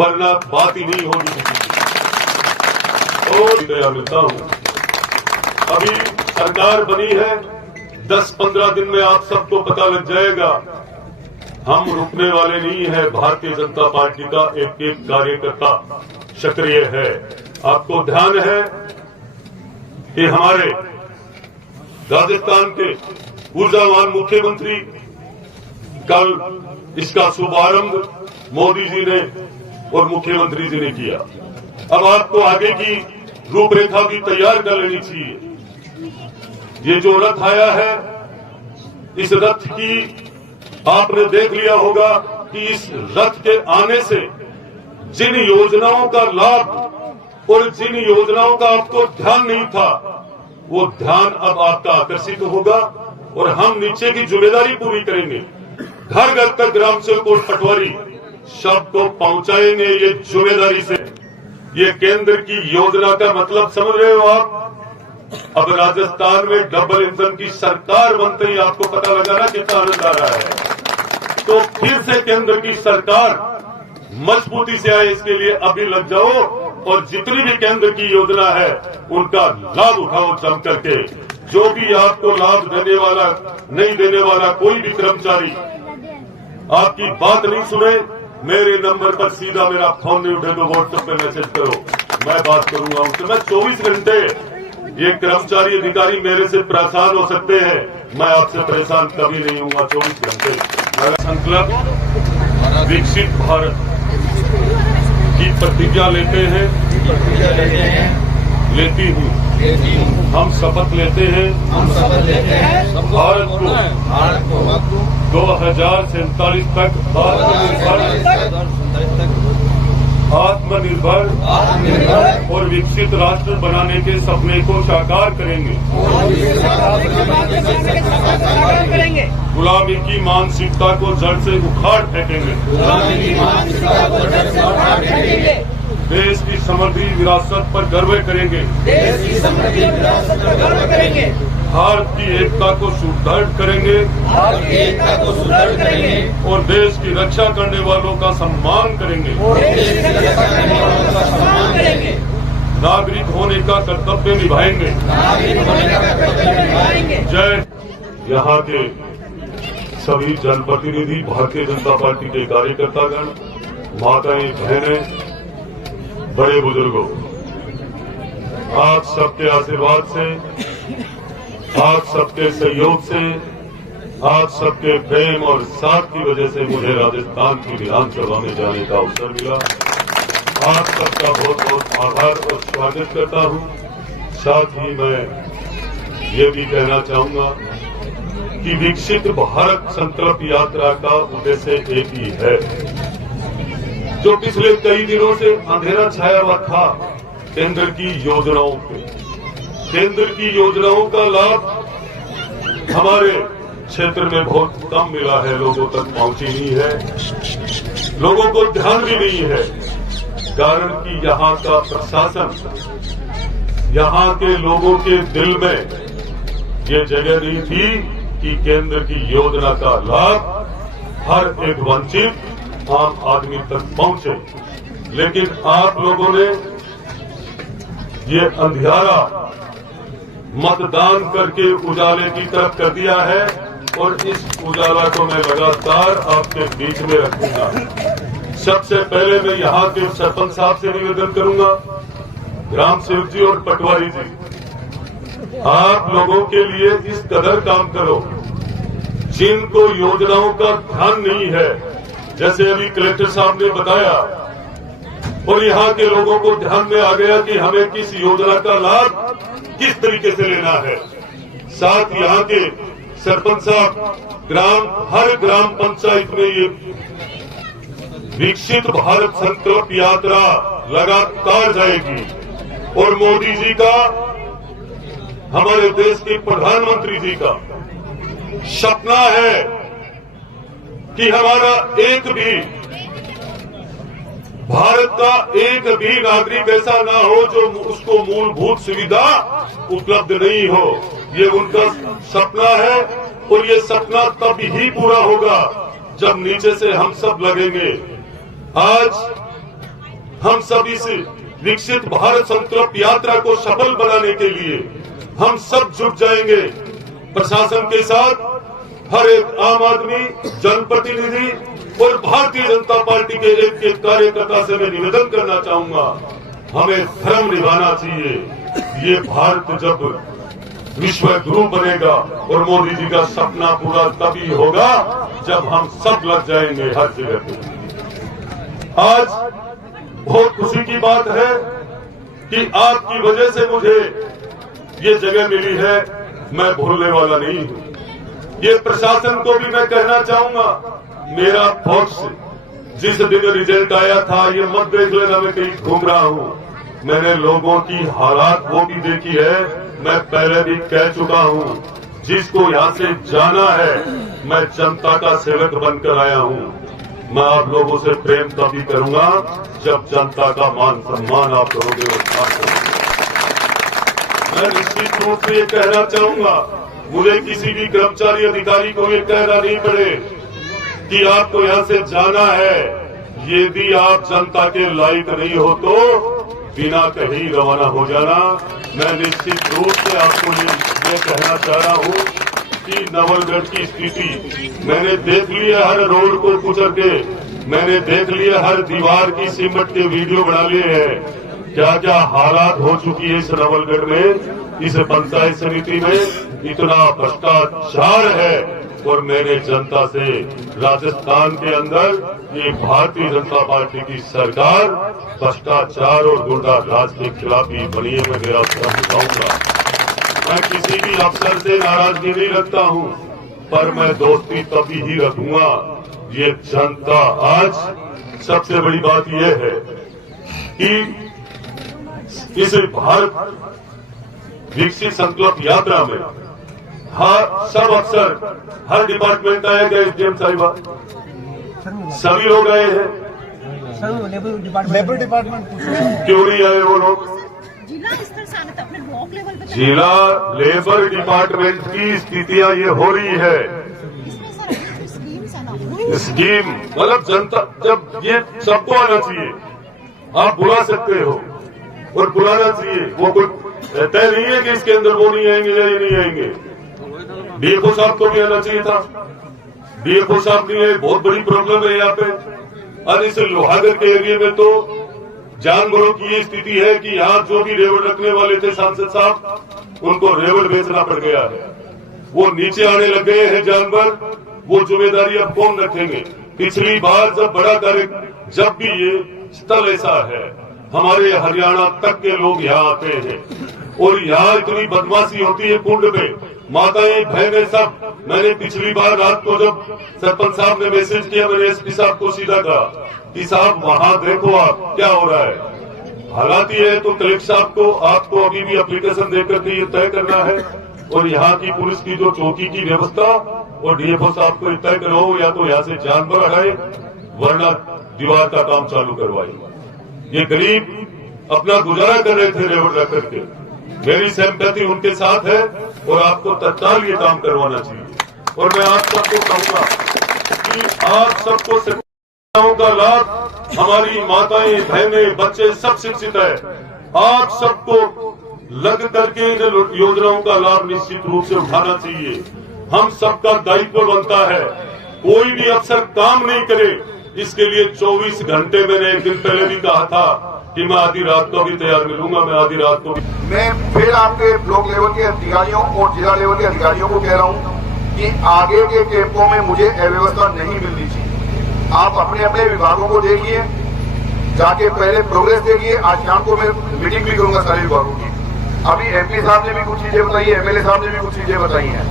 वरना बात ही नहीं होगी किसी की। और दया मिलता हूं, अभी सरकार बनी है, 10-15 दिन में आप सबको पता लग जाएगा। हम रुकने वाले नहीं है। भारतीय जनता पार्टी का एक एक कार्यकर्ता सक्रिय है। आपको ध्यान है कि हमारे राजस्थान के ऊर्जावान मुख्यमंत्री कल इसका शुभारंभ मोदी जी ने और मुख्यमंत्री जी ने किया। अब आपको आगे की रूपरेखा भी तैयार कर लेनी चाहिए। ये जो रथ आया है, इस रथ की आपने देख लिया होगा कि इस रथ के आने से जिन योजनाओं का लाभ और जिन योजनाओं का आपको ध्यान नहीं था, वो ध्यान अब आपका आकर्षित होगा और हम नीचे की जिम्मेदारी पूरी करेंगे। घर घर तक ग्राम सेवक और पटवारी सबको पहुंचाएंगे ये जिम्मेदारी से। ये केंद्र की योजना का मतलब समझ रहे हो आप? अब राजस्थान में डबल इंजन की सरकार बनते ही आपको पता लगा ना कितना आनंद आ रहा है। तो फिर से केंद्र की सरकार मजबूती से आए, इसके लिए अभी लग जाओ और जितनी भी केंद्र की योजना है उनका लाभ उठाओ जम करके। जो भी आपको लाभ देने वाला नहीं देने वाला कोई भी कर्मचारी आपकी बात नहीं सुने, मेरे नंबर पर सीधा मेरा फोन नहीं उठे तो व्हाट्सएप पे मैसेज करो, मैं बात करूंगा उनसे। मैं 24 घंटे, ये कर्मचारी अधिकारी मेरे से परेशान हो सकते हैं, मैं आपसे परेशान कभी नहीं हूंगा 24 घंटे। मेरा संकल्प विकसित भारत की प्रतिज्ञा लेते हैं, लेती हूँ। हम शपथ लेते हैं भारत को 2047 तक आत्मनिर्भर और विकसित राष्ट्र बनाने के सपने को साकार करेंगे। गुलामी की मानसिकता को जड़ से उखाड़ फेंकेंगे। देश की समृद्धि विरासत पर गर्व करेंगे। भारत की एकता को सुदृढ़ करेंगे और देश की रक्षा करने वालों का सम्मान करेंगे। नागरिक होने का कर्तव्य निभाएंगे। जय। यहाँ के सभी जनप्रतिनिधि, भारतीय जनता पार्टी के कार्यकर्तागण, माताएं, बहनें, बड़े बुजुर्गों, आप सबके आशीर्वाद से, आप सबके सहयोग से, आप सबके प्रेम और साथ की वजह से मुझे राजस्थान की विधानसभा में जाने का अवसर मिला। आप सबका बहुत बहुत आभार और स्वागत करता हूं। साथ ही मैं ये भी कहना चाहूंगा कि विकसित भारत संकल्प यात्रा का उद्देश्य एक ही है। जो पिछले कई दिनों से अंधेरा छाया हुआ था केंद्र की योजनाओं पे, केंद्र की योजनाओं का लाभ हमारे क्षेत्र में बहुत कम मिला है, लोगों तक पहुंची नहीं है, लोगों को ध्यान भी नहीं है। कारण कि यहाँ का प्रशासन, यहाँ के लोगों के दिल में ये जगह नहीं थी कि केंद्र की योजना का लाभ हर एक वंचित आम आदमी तक पहुंचे। लेकिन आप लोगों ने ये अंधियारा मतदान करके उजाले की तरफ कर दिया है और इस उजाला को मैं लगातार आपके बीच में रखूंगा। सबसे पहले मैं यहाँ के सरपंच साहब से निवेदन करूंगा, ग्राम सेवक जी और पटवारी जी, आप लोगों के लिए इस कदर काम करो। जिनको योजनाओं का ध्यान नहीं है, जैसे अभी कलेक्टर साहब ने बताया, और यहाँ के लोगों को ध्यान में आ गया कि हमें किस योजना का लाभ किस तरीके से लेना है। साथ यहाँ के सरपंच साहब हर ग्राम पंचायत में ये विकसित भारत संकल्प यात्रा लगातार जाएगी और मोदी जी का, हमारे देश के प्रधानमंत्री जी का सपना है कि हमारा एक भी, भारत का एक भी नागरिक ऐसा ना हो जो उसको मूलभूत सुविधा उपलब्ध नहीं हो। ये उनका सपना है और ये सपना तब ही पूरा होगा जब नीचे से हम सब लगेंगे। आज हम सब इस विकसित भारत संकल्प यात्रा को सफल बनाने के लिए हम सब जुट जाएंगे। प्रशासन के साथ हर एक आम आदमी, जनप्रतिनिधि और भारतीय जनता पार्टी के एक कार्यकर्ता से मैं निवेदन करना चाहूंगा, हमें धर्म निभाना चाहिए। ये भारत जब विश्व गुरु बनेगा और मोदी जी का सपना पूरा तभी होगा जब हम सब लग जाएंगे हर जगह पे। आज बहुत खुशी की बात है कि आपकी वजह से मुझे ये जगह मिली है, मैं भूलने वाला नहीं हूं। ये प्रशासन को भी मैं कहना चाहूंगा, मेरा पक्ष जिस दिन रिजल्ट आया था ये मत देख लेना मैं कहीं घूम रहा हूं। मैंने लोगों की हालात वो भी देखी है, मैं पहले भी कह चुका हूं, जिसको यहां से जाना है मैं जनता का सेवक बनकर आया हूं। मैं आप लोगों से प्रेम तभी करूंगा जब जनता का मान सम्मान आप करोगे और मैं निश्चित रूप से ये कहना चाहूंगा, मुझे किसी भी कर्मचारी अधिकारी को ये कहना नहीं पड़े कि आपको यहां से जाना है। यदि आप जनता के लायक नहीं हो तो बिना कहीं रवाना हो जाना। मैं निश्चित रूप से आपको ये कहना चाह रहा हूं कि नवलगढ़ की स्थिति मैंने देख लिया, हर रोड को कुचल के मैंने देख लिया, हर दीवार की सिमट के वीडियो बना लिए हैं। क्या क्या हालात हो चुकी है इस नवलगढ़ में, इस पंचायत समिति में इतना भ्रष्टाचार है। और मैंने जनता से राजस्थान के अंदर ये भारतीय जनता पार्टी की सरकार भ्रष्टाचार और गुंडा राज के खिलाफ ही बनी है, मैं मेरा उत्तर बताऊंगा। मैं किसी भी अफसर से नाराजगी नहीं रखता हूं, पर मैं दोस्ती तभी ही रखूंगा ये जनता। आज सबसे बड़ी बात यह है कि इस भारत विकसित संकल्प यात्रा में सब अफसर, हर डिपार्टमेंट आए गए, एसडीएम साहिबा सभी लोग आए हैं। लेबर डिपार्टमेंट क्यों नहीं आए वो लोग? जिला स्तर से आने तक अपने ब्लॉक लेवल पे जिला लेबर डिपार्टमेंट की स्थितियां ये हो रही है। स्कीम मतलब जनता, जब ये सबको आना चाहिए, आप बुला सकते हो और बुलाना चाहिए। वो कोई तय नहीं है कि इसके अंदर वो नहीं आएंगे या ये नहीं आएंगे। डीएफओ साहब को भी आना चाहिए था, डीएफओ साहब नहीं है, बहुत बड़ी प्रॉब्लम है यहाँ पे। और इस लोहागढ़ के एरिया में तो जानवरों की ये स्थिति है कि यहाँ जो भी रेवड़ रखने वाले थे सांसद साहब, उनको रेवड़ बेचना पड़ गया है। वो नीचे आने लग गए हैं जानवर, वो जिम्मेदारी अब कौन रखेंगे? पिछली बार जब बड़ा कार्य, जब भी ये स्थल ऐसा है, हमारे हरियाणा तक के लोग यहाँ आते हैं और यहाँ इतनी बदमाशी होती है कुंड में, माताएं बहनें सब। मैंने पिछली बार रात को जब सरपंच साहब ने मैसेज किया, मैंने एसपी साहब को सीधा कहा कि साहब वहां देखो आप क्या हो रहा है। हालात ये है तो कलेक्टर साहब को, आपको अभी भी एप्लीकेशन देकर के ये तय करना है और यहाँ की पुलिस की जो चौकी की व्यवस्था और डीएफओ साहब को तय करो, या तो यहाँ से जानवर हटाए वरना दीवार का काम चालू करवाए। ये गरीब अपना गुजारा कर रहे थे रेवड़ रख करके। मेरी सहमति उनके साथ है और आपको तत्काल ये काम करवाना चाहिए। और मैं आप सबको कहूंगा कि आप सबको योजनाओं का लाभ, हमारी माताएं बहनें बच्चे सब शिक्षित है, आप सबको लग करके इन योजनाओं का लाभ निश्चित रूप से उठाना चाहिए। हम सबका दायित्व बनता है। कोई भी अफसर काम नहीं करे, इसके लिए 24 घंटे मैंने एक दिन पहले भी कहा था कि मैं आधी रात को भी तैयार मिलूंगा। मैं आधी रात को भी, मैं फिर आपके ब्लॉक लेवल के अधिकारियों और जिला लेवल के अधिकारियों को कह रहा हूं कि आगे के कैंपों में मुझे अव्यवस्था नहीं मिलनी चाहिए। आप अपने अपने विभागों को देखिए, जाके पहले प्रोग्रेस देखिए। आज शाम को मैं मीटिंग भी करूंगा सारे विभागों की। अभी एमपी साहब ने भी कुछ चीजें बताई है, एमएलए साहब ने भी कुछ चीजें बताई हैं।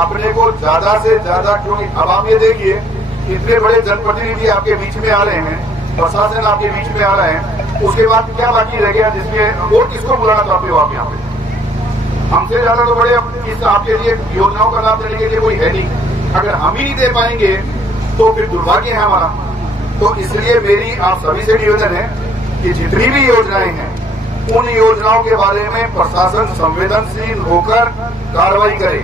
अपने को ज्यादा से ज्यादा, क्योंकि अब आप ये देखिए इतने बड़े जनप्रतिनिधि आपके बीच में आ रहे हैं, प्रशासन आपके बीच में आ रहे हैं, उसके बाद क्या बाकी रह गया जिसमें और किसको बुलाना चाहते हो आप यहाँ पे? हमसे ज्यादा तो बड़े इस आपके लिए योजनाओं का लाभ देने के लिए कोई है नहीं। अगर हम ही नहीं दे पाएंगे तो फिर दुर्भाग्य है हमारा। तो इसलिए मेरी आप सभी से निवेदन है कि जितनी भी योजनाएं हैं उन योजनाओं के बारे में प्रशासन संवेदनशील होकर कार्रवाई करे,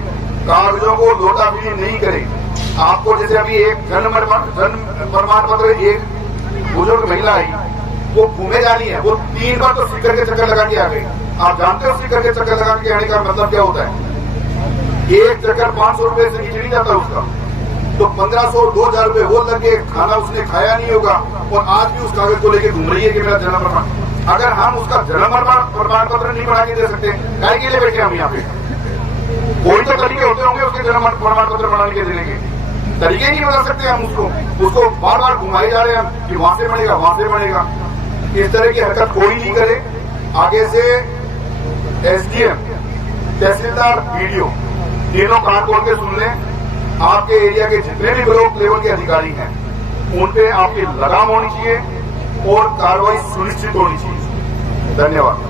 कागजों को लोटाफिली नहीं करे। आपको जैसे अभी एक जन्म प्रमाण पत्र, एक बुजुर्ग महिला आई, वो घूमे जा रही है। वो 3 बार तो स्पीकर के चक्कर लगा के आ गई। आप जानते हो स्पीकर के चक्कर लगा के आने का मतलब क्या होता है? एक चक्कर 500 रुपए से नीचे नहीं जाता उसका, तो 1500 2000 रुपए वो लगे, खाना उसने खाया नहीं होगा और आज भी उस कागज को लेके घूम रही है कि मेरा जन्म प्रमाण। अगर हम उसका जन्म प्रमाण पत्र नहीं बना के दे सकते, काहे के लिए बैठे हम यहाँ पे? कोई तो तरीके होते होंगे उसके जन्म प्रमाण पत्र बनाने के देने के, तरीके नहीं बता सकते हम उसको बार बार घुमाए जा रहे हैं कि वहां से बनेगा वहां से बनेगा। इस तरह की हरकत कोई नहीं करे। आगे से एसडीएम, तहसीलदार, बीडीओ तीनों कान खोल के सुन लें। आपके एरिया के जितने भी ब्लॉक लेवल के अधिकारी हैं उन पे आपकी लगाम होनी चाहिए और कार्रवाई सुनिश्चित होनी चाहिए। धन्यवाद।